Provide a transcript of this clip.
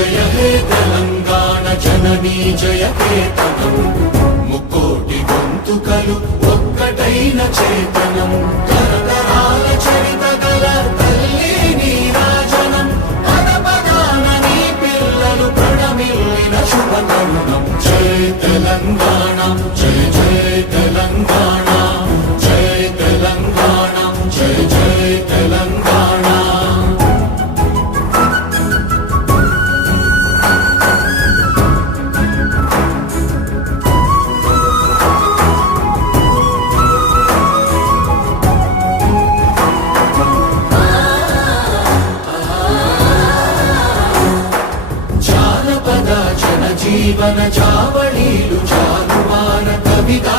జయ హే తెలంగాణ జననీ జయ కేతనం ముక్కోటి గొంతుకలు ఒక్కటైన చేతనం. తరతరాల చరిత గల తల్లి నీరాజనం. పదపదాన నీ పిల్లలు ప్రణమిల్లిన శుభతరుణం జయ తెలంగాణ జయ జయ తెలంగాణ. జీవన చావళీలు చాలువాన కవితా